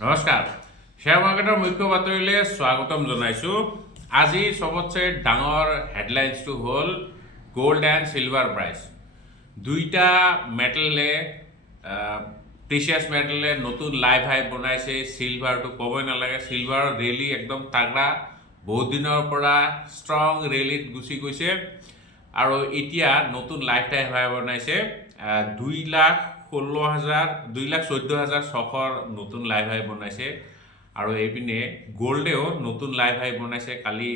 নমস্কাৰ শ্বেয়াৰ মাৰ্কেটৰ মুখ্য বাতৰিলৈ স্বাগতম জনাইছোঁ। আজি সবতছে ডাঙৰ হেডলাইন্সটো হ'ল গোল্ড এণ্ড চিলভাৰ প্ৰাইচ। দুইটা মেটেলে প্ৰিচিয়াছ মেটেলে নতুন লাইভ হাই বনাইছে। চিলভাৰটো ক'বই নালাগে, চিলভাৰৰ ৰেলী একদম তাগৰা, বহুত দিনৰ পৰা ষ্ট্ৰং ৰেলীত গুচি গৈছে আৰু এতিয়া নতুন লাইফ টাইম হাই বনাইছে। 2,14,600 নতুন লাইভ হাই বনাইছে আৰু এইপিনে গোল্ডেও নতুন লাইভ হাই বনাইছে। কালি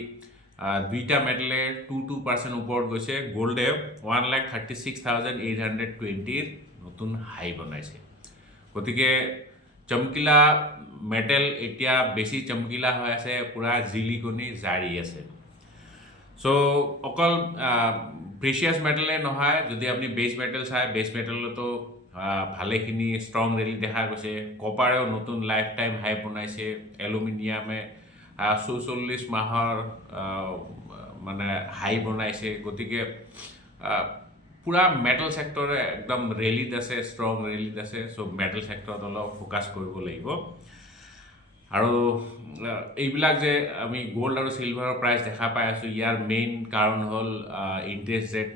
দুইটা মেটেলে 2% ওপৰত গৈছে। গোল্ডে 1,36,820 নতুন হাই বনাইছে। গতিকে চমকিলা মেটেল এতিয়া বেছি চমকিলা হৈ আছে, পুৰা জিলিকনি জাৰি আছে। সো অকল প্ৰিচিয়াছ মেটেলে নহয়, যদি আপুনি বেছ মেটেল চায়, বেছ মেটেলতো ভালেখিনি ষ্ট্ৰং ৰেলী দেখা গৈছে। কপাৰেও নতুন লাইফ টাইম হাই বনাইছে। এলুমিনিয়ামে 44 মাহৰ মানে হাই বনাইছে। গতিকে পুৰা মেটেল ছেক্টৰে একদম ৰেলীত আছে, ষ্ট্ৰং ৰেলীত আছে। চ' মেটেল ছেক্টৰত অলপ ফ'কাছ কৰিব লাগিব। আৰু এইবিলাক যে আমি গোল্ড আৰু চিলভাৰৰ প্ৰাইচ দেখা পাই আছোঁ, ইয়াৰ মেইন কাৰণ হ'ল ইণ্টাৰেষ্ট ৰেট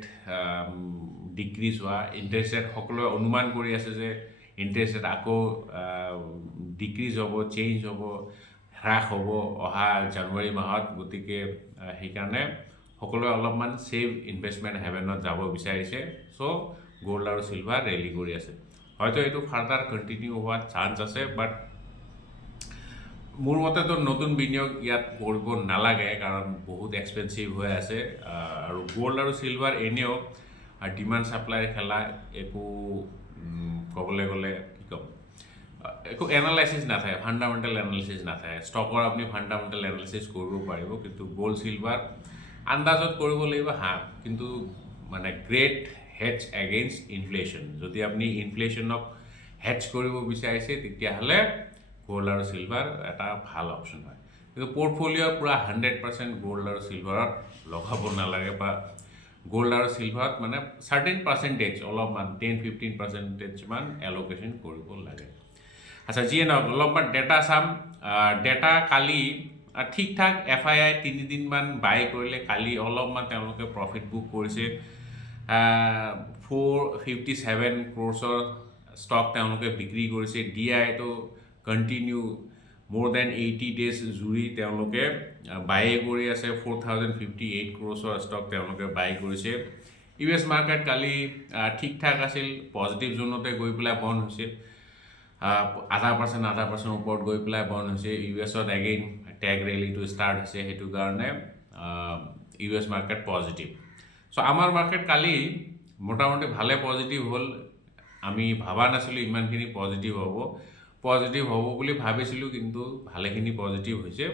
ডিক্ৰিজ হোৱা। ইণ্টাৰেষ্ট ৰেট সকলোৱে অনুমান কৰি আছে যে ইণ্টাৰেষ্ট ৰেট আকৌ ডিক্ৰিজ হ'ব, চেঞ্জ হ'ব, হ্ৰাস হ'ব অহা জানুৱাৰী মাহত। গতিকে সেইকাৰণে সকলোৱে অলপমান ছেফ ইনভেষ্টমেণ্ট হেভেনত যাব বিচাৰিছে। চ' গোল্ড আৰু চিলভাৰ ৰেলী কৰি আছে। হয়তো এইটো ফাৰ্ডাৰ কণ্টিনিউ হোৱাৰ চান্স আছে, বাট মোৰ মতেতো নতুন বিনিয়োগ ইয়াত কৰিব নালাগে, কাৰণ বহুত এক্সপেঞ্চিভ হৈ আছে। আৰু গোল্ড আৰু চিলভাৰ এনেও ডিমাণ্ড ছাপ্লাইৰ খেলা। একো ক'বলৈ গ'লে কি ক'ম, একো এনালাইচিছ নাথাকে, ফাণ্ডামেণ্টেল এনালাইচিছ নাথাকে। ষ্টকৰ আপুনি ফাণ্ডামেণ্টেল এনালাইচিছ কৰিব পাৰিব, কিন্তু গোল্ড চিলভাৰ আন্দাজত কৰিব লাগিব কিন্তু মানে গ্ৰেট হেডছ এগেইনষ্ট ইনফ্লেশ্যন। যদি আপুনি ইনফ্লেশ্যনক হেডছ কৰিব বিচাৰিছে, তেতিয়াহ'লে গোল্ড আৰু চিলভাৰ এটা ভাল অপশ্যন হয়। কিন্তু পৰ্টফলিঅ' পূৰা 100% গোল্ড আৰু চিলভাৰত লগাব নালাগে, বা গোল্ড আৰু চিলভাৰত মানে চাৰ্টেন পাৰ্চেণ্টেজ, অলপমান 10-15% মান এল'কেশ্যন কৰিব লাগে। আচ্ছা, যিয়ে নহওক অলপমান ডেটা চাম। ডেটা কালি ঠিক ঠাক FII 3 দিনমান বাই কৰিলে। কালি অলপমান তেওঁলোকে প্ৰফিট বুক কৰিছে। 457 ক্ৰ'ৰ্ছৰ ষ্টক তেওঁলোকে বিক্ৰী কৰিছে। DIটো কণ্টিনিউ মোৰ দেন 80 ডেজ জুৰি তেওঁলোকে বায়ে কৰি আছে। 4,058 ক্ৰ'ৰ্ছৰ ষ্টক তেওঁলোকে বাই কৰিছে। US মাৰ্কেট কালি ঠিক ঠাক আছিল, পজিটিভ জোনতে গৈ পেলাই বন্ধ হৈছে। 0.5% ওপৰত গৈ পেলাই বন্ধ হৈছে। US-ত এগেইন টেগ ৰেলীটো ষ্টাৰ্ট হৈছে, সেইটো কাৰণে US মাৰ্কেট পজিটিভ। চ' আমাৰ মাৰ্কেট কালি মোটামুটি ভালে পজিটিভ হ'ল। আমি ভাবা নাছিলোঁ ইমানখিনি পজিটিভ হ'ব বুলি ভাবিছিলোঁ, কিন্তু ভালেখিনি পজিটিভ হৈছে।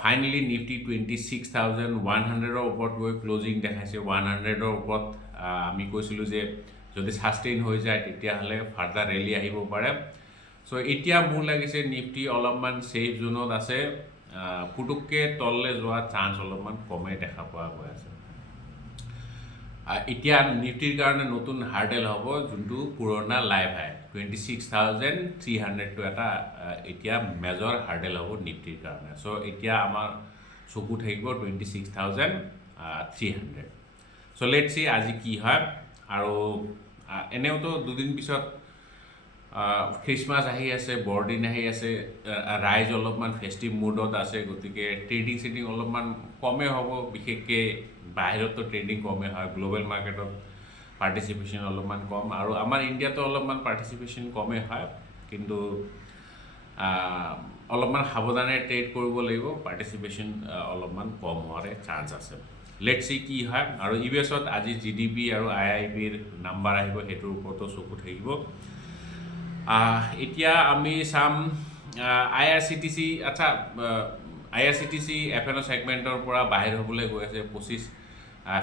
ফাইনেলি নিফটি 26,100ৰ ওপৰত গৈ ক্লজিং দেখাইছে। 100ৰ ওপৰত আমি কৈছিলোঁ যে যদি ছাষ্টেইন হৈ যায়, তেতিয়াহ'লে ফাৰ্ডাৰ ৰেলী আহিব পাৰে। চ' এতিয়া মোৰ লাগিছে নিফটি অলপমান ছেফ জোনত আছে। পুতুককৈ তললৈ যোৱা চান্স অলপমান কমেই দেখা পোৱা গৈ আছে। এতিয়া নিফটিৰ কাৰণে নতুন হাৰ্ডেল হ'ব, যোনটো পুৰণা লাইভ হাই 26,300টো এটা এতিয়া মেজৰ হাৰ্ডেল হ'ব নিফটিৰ কাৰণে। চ' এতিয়া আমাৰ চকু থাকিব 26,300। চ' লেটছ চি আজি কি হয়। আৰু এনেওতো দুদিন পিছত খ্ৰীষ্টমাছ আহি আছে, বৰদিন আহি আছে, ৰাইজ অলপমান ফেষ্টিভ মুডত আছে। গতিকে ট্ৰেডিং অলপমান কমেই হ'ব। বিশেষকৈ বাহিৰততো ট্ৰেডিং কমেই হয়, গ্ল'বেল মাৰ্কেটত পাৰ্টিচিপেশ্যন অলপমান কম, আৰু আমাৰ ইণ্ডিয়াতো অলপমান পাৰ্টিচিপেশ্যন কমেই হয়। কিন্তু অলপমান সাৱধানে ট্ৰেড কৰিব লাগিব, পাৰ্টিচিপেশ্যন অলপমান কম হোৱাৰে চান্স আছে। লেটছ চি কি হয়। আৰু US-ত আজি GDP আৰু IIPৰ নাম্বাৰ আহিব, সেইটোৰ ওপৰতো চকু থাকিব। এতিয়া আমি চাম IRCTC। আচ্ছা, IRCTC F&O ছেগমেণ্টৰ পৰা বাহিৰ হ'বলৈ গৈ আছে। 25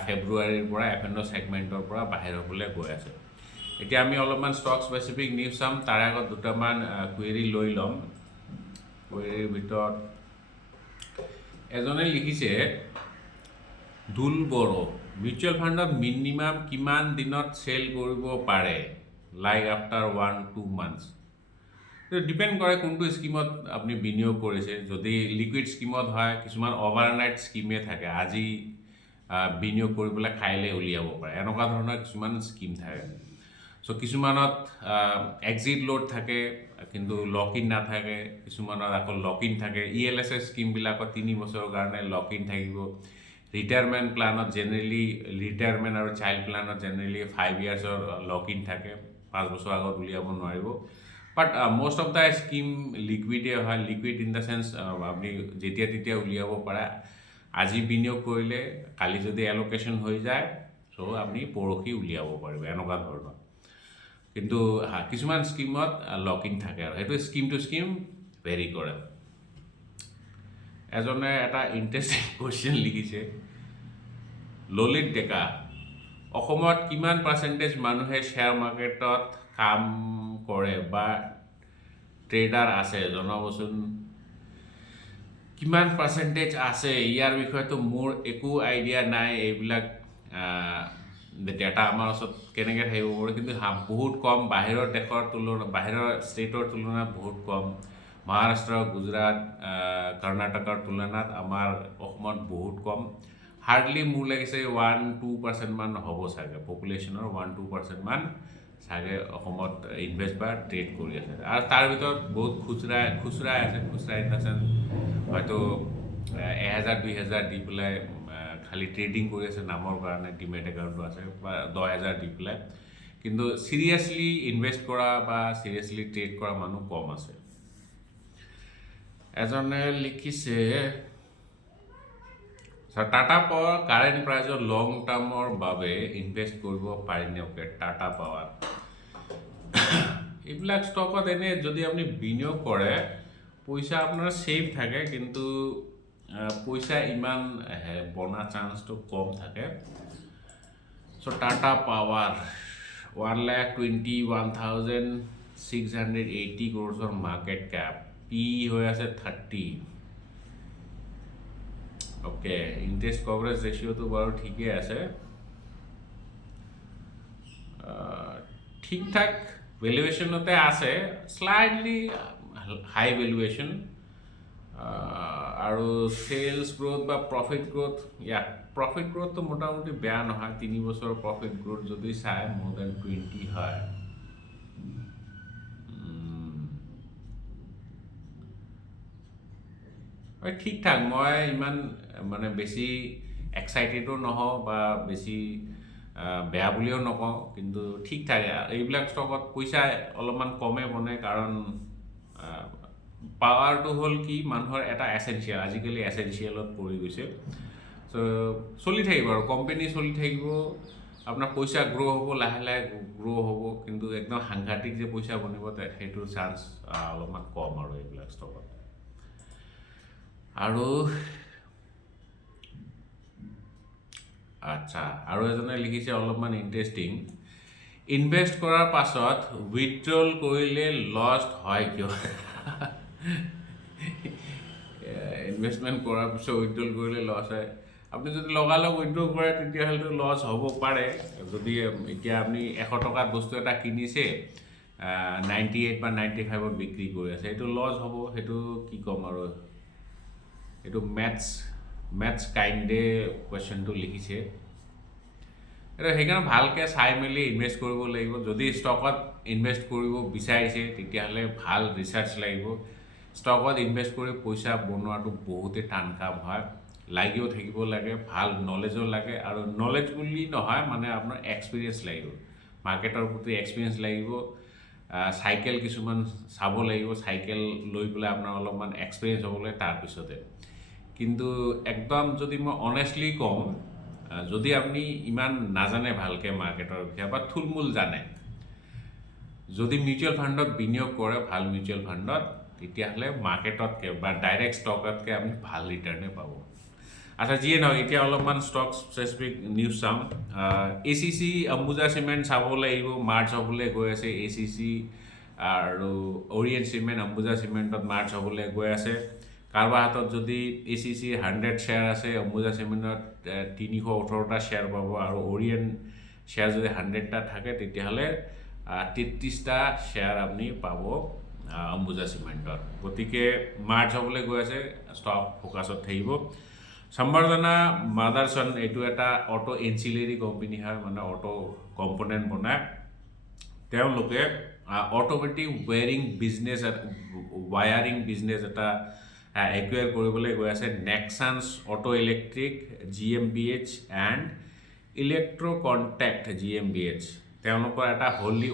ফেব্ৰুৱাৰীৰ পৰা F&O ছেগমেণ্টৰ পৰা বাহিৰ হ'বলৈ গৈ আছে। এতিয়া আমি অলপমান ষ্টক স্পেচিফিক নিউজ চাম। তাৰে আগত দুটামান কুৱেৰি লৈ ল'ম। কুৱেৰিৰ ভিতৰত এজনে লিখিছে, দুল বড়ো মিউচুৱেল ফাণ্ডত মিনিমাম কিমান দিনত চেল কৰিব পাৰে, লাইক আফটাৰ 1-2 মান্থছ। ডিপেণ্ড কৰে কোনটো স্কিমত আপুনি বিনিয়োগ কৰিছে। যদি লিকুইড স্কিমত হয়, কিছুমান অভাৰনাইট স্কিমে থাকে, আজি বিনিয়োগ কৰি পেলাই খাইলে উলিয়াব পাৰে, এনেকুৱা ধৰণৰ কিছুমান স্কিম থাকে। চ' কিছুমানত এক্সিট লোড থাকে কিন্তু লক ইন নাথাকে, কিছুমানত আকৌ লক ইন থাকে। ELSS স্কিমবিলাকত 3 বছৰৰ কাৰণে লক ইন থাকিব। ৰিটায়াৰমেণ্ট প্লানত জেনেৰেলি, ৰিটায়াৰমেণ্ট আৰু চাইল্ড প্লানত জেনেৰেলি 5 ইয়াৰ্ছৰ লক ইন থাকে, 5 বছৰ আগত উলিয়াব নোৱাৰিব। বাট most of the স্কিম লিকুইডে হয়, লিকুইড ইন দ্য চেন্স আপুনি যেতিয়া তেতিয়া উলিয়াব পাৰে। আজি বিনিয়োগ কৰিলে কালি যদি এল'কেশ্যন হৈ যায়, চ' আপুনি পৰহি উলিয়াব পাৰিব, এনেকুৱা ধৰণৰ। কিন্তু কিছুমান স্কিমত লক ইন থাকে, আৰু সেইটো স্কিম টু স্কিম ভেৰি কৰে। এজনে এটা ইণ্টাৰেষ্টিং কুৱেশ্যন লিখিছে, ললিত ডেকা, অসমত কিমান পাৰ্চেণ্টেজ মানুহে শ্বেয়াৰ মাৰ্কেটত কাম কৰে বা ট্ৰেডাৰ আছে জনাবচোন। কিমান পাৰ্চেণ্টেজ আছে ইয়াৰ বিষয়েতো মোৰ একো আইডিয়া নাই। এইবিলাক ডেটা আমাৰ ওচৰত কেনেকৈ থাকিব পাৰে, কিন্তু বহুত কম। বাহিৰৰ দেশৰ তুলনাত, বাহিৰৰ ষ্টেটৰ তুলনাত বহুত কম। মহাৰাষ্ট্ৰ, গুজৰাট, কৰ্ণাটকৰ তুলনাত আমাৰ অসমত বহুত কম। হাৰ্ডলি মোৰ লাগিছে 1-2% মান হ'ব চাগে, পপুলেশ্যনৰ 1-2% মান চাগে অসমত ইনভেষ্ট বা ট্ৰেড কৰি আছে। আৰু তাৰ ভিতৰত বহুত খুচুৰা আছে। খুচুৰা ইন দ্য চেন্স হয়তো 1000-2000 দি পেলাই খালি ট্ৰেডিং কৰি আছে নামৰ কাৰণে, ডিমেট একাউণ্টটো আছে, বা 10,000 দি পেলাই। কিন্তু চিৰিয়াছলি ইনভেষ্ট কৰা বা চিৰিয়াছলি ট্ৰেড কৰা মানুহ কম আছে। এজনে লিখিছে, টাটা পাৱাৰ কাৰেণ্ট প্ৰাইজত লং টাৰ্মৰ বাবে ইনভেষ্ট কৰিব পাৰিনে? টাটা পাৱাৰ এইবিলাক ষ্টকত এনে যদি আপুনি বিনিয়োগ কৰে, পইচা আপোনাৰ ছেফ থাকে, কিন্তু পইচা ইমান বনা চান্সটো কম থাকে। চ' Tata power 1,21,680 crores market cap, P হৈ আছে 30। অ'কে, ইণ্টাৰেষ্ট কভাৰেজ ৰেচিঅ'টো বাৰু ঠিকেই আছে, ঠিক ঠাক ভেলুৱেশ্যনতে আছে, শ্লাইটলি হাই ভেলুৱেশ্যন। আৰু চেলছ গ্ৰ'থ বা প্ৰফিট গ্ৰ'থ, প্ৰফিট গ্ৰ'থটো মোটামুটি বেয়া নহয়। 3 বছৰৰ প্ৰফিট গ্ৰ'থ যদি চাই more than 20 হয়। ঠিক ঠাক, মই ইমান মানে বেছি এক্সাইটেডো নহওঁ বা বেছি বেয়া বুলিও নকওঁ, কিন্তু ঠিক ঠাক। এইবিলাক ষ্টকত পইচা অলপমান কমে বনে, কাৰণ পাৱাৰটো হ'ল কি, মানুহৰ এটা এচেঞ্চিয়েল, আজিকালি এচেঞ্চিয়েলত পৰি গৈছে। চ' চলি থাকিব আৰু কোম্পানী চলি থাকিব, আপোনাৰ পইচা গ্ৰ' হ'ব, লাহে লাহে গ্ৰ' হ'ব, কিন্তু একদম সাংঘাতিক যে পইচা বনিব সেইটো চান্স অলপমান কম আৰু এইবিলাক ষ্টকত। আৰু আচ্ছা, আৰু এজনে লিখিছে অলপমান ইণ্টাৰেষ্টিং, ইনভেষ্ট কৰাৰ পাছত উইথড্ৰল কৰিলে লষ্ট হয় কিয়? ইনভেষ্টমেণ্ট কৰাৰ পিছত উইথড্ৰল কৰিলে লছ হয়। আপুনি যদি লগালগ উইথড্ৰ কৰে তেতিয়াহ'লেতো লছ হ'ব পাৰে। যদি এতিয়া আপুনি 100 টকাত বস্তু এটা কিনিছে, 98 বা 95ত বিক্ৰী কৰি আছে, সেইটো লছ হ'ব। সেইটো কি ক'ম আৰু, এইটো মেথছ কাইণ্ডে কুৱেশ্যনটো লিখিছে। এইটো সেইকাৰণে ভালকৈ চাই মেলি ইনভেষ্ট কৰিব লাগিব। যদি ষ্টকত ইনভেষ্ট কৰিব বিচাৰিছে তেতিয়াহ'লে ভাল ৰিচাৰ্চ লাগিব। ষ্টকত ইনভেষ্ট কৰি পইচা বনোৱাটো বহুতেই টান কাম হয়, লাগিও থাকিব লাগে, ভাল নলেজো লাগে। আৰু নলেজ বুলি নহয়, মানে আপোনাৰ এক্সপিৰিয়েঞ্চ লাগিব, মাৰ্কেটৰ প্ৰতি এক্সপিৰিয়েঞ্চ লাগিব, চাইকেল কিছুমান চাব লাগিব, চাইকেল লৈ পেলাই আপোনাৰ অলপমান এক্সপিৰিয়েঞ্চ হ'ব লাগে তাৰপিছতে। কিন্তু একদম যদি মই অনেষ্টলি কওঁ, যদি আপুনি ইমান নাজানে ভালকৈ মাৰ্কেটৰ বিষয়ে বা থুলমূল জানে, যদি মিউচুৱেল ফাণ্ডত বিনিয়োগ কৰে, ভাল মিউচুৱেল ফাণ্ডত, তেতিয়াহ'লে মাৰ্কেটতকৈ বা ডাইৰেক্ট ষ্টকতকৈ আপুনি ভাল ৰিটাৰ্ণে পাব। আচ্ছা, যিয়ে নহওক, এতিয়া অলপমান ষ্টক স্পেচিফিক নিউজ চাম। ACC অম্বুজা চিমেণ্ট চাব লাগিব, মাৰ্চ হ'বলৈ গৈ আছে। ACC আৰু অৰিয়েণ্ট চিমেণ্ট, অম্বুজা চিমেণ্টত মাৰ্চ হ'বলৈ গৈ আছে। কাৰোবাৰ হাতত যদি ACC 100 শ্বেয়াৰ আছে, অম্বুজা চিমেণ্টত 318টা শ্বেয়াৰ পাব। আৰু অৰিয়েণ্ট শ্বেয়াৰ যদি 100টা থাকে তেতিয়াহ'লে 33টা শ্বেয়াৰ আপুনি পাব অম্বুজা চিমেণ্টৰ গতিকে মাৰ্চ হ'বলৈ গৈ আছে ষ্টক ফ'কাছত থাকিব সম্বৰ্ধনা মাদাৰছন এইটো এটা অটো এনচিলেৰী কোম্পানী হয় মানে অটো কম্পনেণ্ট বনায় তেওঁলোকে অট'মেটিক ৱায়াৰিং বিজনেছ এটা একুৱেৰ কৰিবলৈ গৈ আছে Nexans auto electric GmbH and electro contact GmbH তেওঁলোকৰ এটা হ'লি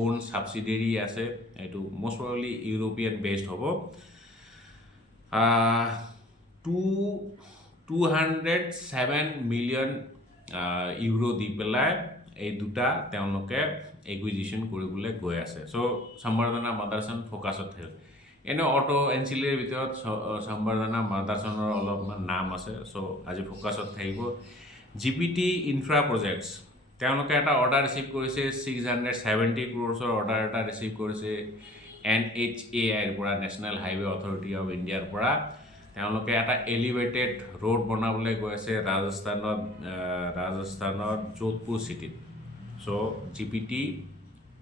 ওন ছাবচিডেৰী আছে এইটো মষ্ট প্ৰবেবলি ইউৰোপিয়ান বেছড হ'ব 207 মিলিয়ন ইউৰো দি পেলাই এই দুটা তেওঁলোকে একুইজিশ্যন কৰিবলৈ গৈ আছে চ' সম্বৰ্ধনা মাদাৰছন ফ'কাছত থাকিল এনে অটো এনচিলেৰীৰ ভিতৰত সম্বৰ্ধনা মাদাৰছনৰ অলপমান নাম আছে চ' আজি ফ'কাছত থাকিব GPT ইনফ্ৰা প্ৰজেক্টছ তেওঁলোকে এটা অৰ্ডাৰ ৰিচিভ কৰিছে 670 ক্ৰ'ৰ্ছৰ অৰ্ডাৰ এটা ৰিচিভ কৰিছে NHAIৰ পৰা নেশ্যনেল হাইৱে অথৰিটি অফ ইণ্ডিয়াৰ পৰা তেওঁলোকে এটা এলিভেটেড ৰোড বনাবলৈ গৈ আছে ৰাজস্থানত যোধপুৰ চিটিত চ'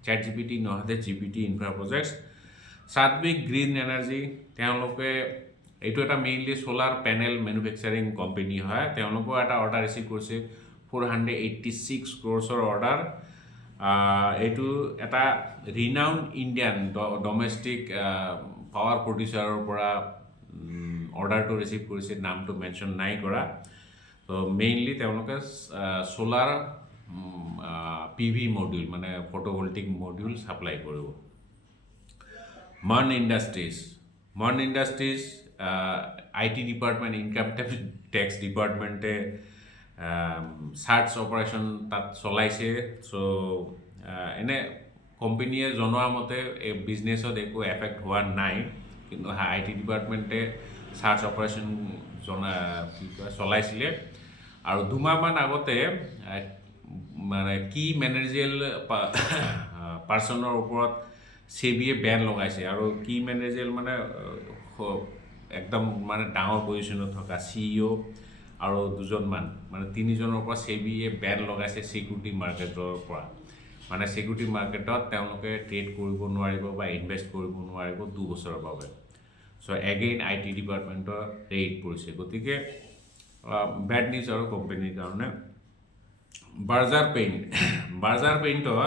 চেট GPT নহওঁতে GPT ইনফ্ৰা প্ৰজেক্টছ সাত্বিক গ্ৰীণ এনাৰ্জি তেওঁলোকে এইটো এটা mainly solar panel manufacturing company হয় তেওঁলোকৰ এটা অৰ্ডাৰ ৰিচিভ কৰিছে 486 ক্ৰ'ৰ্ছৰ অৰ্ডাৰ এইটো এটা ৰিনাউণ্ড ইণ্ডিয়ান ডমেষ্টিক পাৱাৰ প্ৰডিউচাৰৰ পৰা অৰ্ডাৰটো ৰিচিভ কৰিছে নামটো মেনশ্যন নাই কৰা তো মেইনলি তেওঁলোকে সোলাৰ PV মডিউল মানে ফটোভল্টিক মডিউল ছাপ্লাই কৰিব মন industries IT department income tax ডিপাৰ্টমেণ্টে সাৰ্চ অপাৰেশ্যন তাত চলাইছে চ' এনে কোম্পানীয়ে জনোৱা মতে এই বিজনেছত একো এফেক্ট হোৱা নাই কিন্তু IT ডিপাৰ্টমেণ্টে সাৰ্চ অপাৰেশ্যন চলাইছিলে আৰু দুমাহমান আগতে মানে কি মেনেজিয়েল পাৰ্চনৰ ওপৰত সেবিয়ে বেন লগাইছে আৰু কি মেনেজিয়েল মানে একদম মানে ডাঙৰ পজিশ্যনত থকা CEO আৰু দুজনমান মানে তিনিজনৰ পৰা সেবিয়ে বেন লগাইছে সিকিউৰিটি মাৰ্কেটৰ পৰা মানে সিকিউৰিটি মাৰ্কেটত তেওঁলোকে ট্ৰেড কৰিব নোৱাৰিব বা ইনভেষ্ট কৰিব নোৱাৰিব 2 বছৰৰ বাবে চ' এগেইন IT ডিপাৰ্টমেণ্টৰ ৰেইড পৰিছে গতিকে বেড নিউজ আৰু কোম্পানীৰ কাৰণে বাৰ্জাৰ পেইণ্টৰ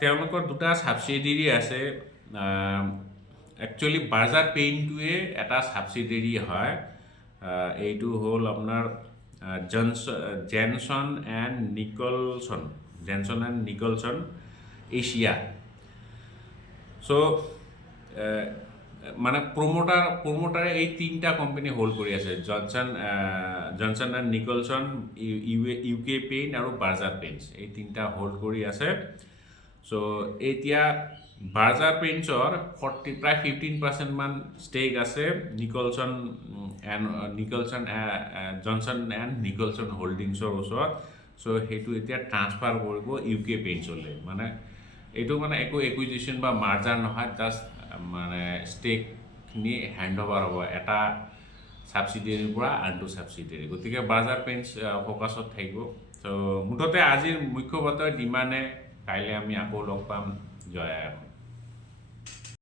তেওঁলোকৰ দুটা ছাবচিডেৰী আছে একচুৱেলি বাৰ্জাৰ পেইণ্টটোৱে এটা ছাবচিডেৰী হয় এইটো হ'ল আপোনাৰ জেনছন এণ্ড নিকলছন এছিয়া চ' মানে প্ৰমোটাৰে এই তিনিটা কোম্পানী হোল্ড কৰি আছে Johnson and Nicholson UK paint আৰু বাৰ্জাৰ পেইণ্টছ এই তিনিটা হোল্ড কৰি আছে চ' এতিয়া বাৰ্জাৰ পেইণ্টছৰ প্ৰায় 15% মান ষ্টেক আছে জনছন এণ্ড নিকলছন হোল্ডিংছৰ ওচৰত চ' সেইটো এতিয়া ট্ৰান্সফাৰ কৰিব UK পেইণ্টছলৈ মানে এইটো মানে একো একুইজিশ্যন বা মাৰ্জাৰ নহয় জাষ্ট মানে ষ্টেকখিনি হেণ্ড অভাৰ হ'ব এটা ছাবচিডিয়াৰীৰ পৰা আনটো ছাবচিডিয়াৰী গতিকে বাৰ্জাৰ পেইণ্টছ ফ'কাছত থাকিব চ' মুঠতে আজিৰ মুখ্য বাতৰি ইমানে কাইলৈ আমি আকৌ লগ পাম জয়